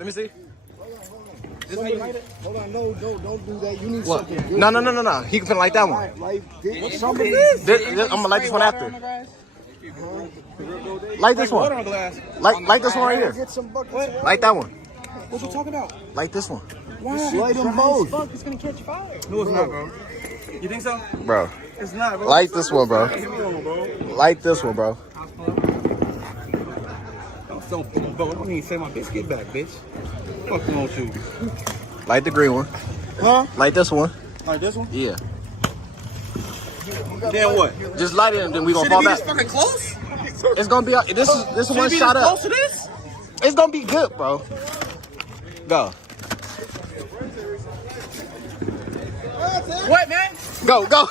Let me see. Hold on, no, don't do that. You need What? something good. No. He can light that one. Like somebody. I'm gonna light this one after. Light this one. Light this one right here. Get some buckets. Light that one. What you talking about? Light this one. Why? Light them both. Fuck, it's gonna catch fire. No, it's not, bro. You think so? Bro. It's not, bro. Light this one, bro. Bro. Light this one, bro. Bro, I don't even say my bitch. Get back, bitch. Fuck wrong with you? Light the green one. Huh? Light this one. Like this one? Yeah. Then what? Just light it and then we gonna Should it fall be back. this fucking close? It's gonna be this is Should one it be shot this up. close to this? It's gonna be good, bro. Go. What, man? Go.